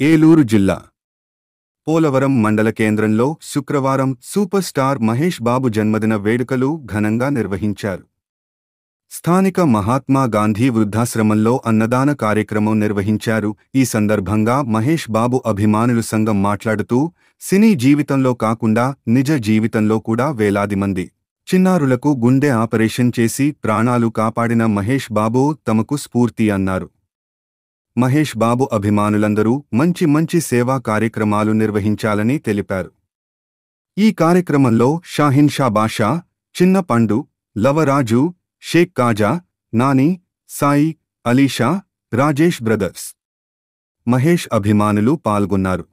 ఏలూరు జిల్లా పోలవరం మండల కేంద్రంలో శుక్రవారం సూపర్ స్టార్ మహేష్ బాబు జన్మదిన వేడుకలు ఘనంగా నిర్వహించారు. స్థానిక మహాత్మా గాంధీ వృద్ధాశ్రమంలో అన్నదాన కార్యక్రమం నిర్వహించారు. ఈ సందర్భంగా మహేష్ బాబు అభిమానుల సంఘం మాట్లాడుతూ, సినీ జీవితంలో కాకుండా నిజ జీవితంలో కూడా వేలాది మంది చిన్నారులకు గుండె ఆపరేషన్ చేసి ప్రాణాలు కాపాడిన మహేష్ బాబు తమకు స్ఫూర్తి అన్నారు. మహేష్ బాబు అభిమానులందరూ మంచి సేవా కార్యక్రమాలు నిర్వహించాలని తెలిపారు. ఈ కార్యక్రమంలో షాహిన్ షా బాషా, చిన్న పండు, లవరాజు, షేక్ కాజా, నాని, సాయి, అలీషా, రాజేష్ బ్రదర్స్, మహేష్ అభిమానులు పాల్గొన్నారు.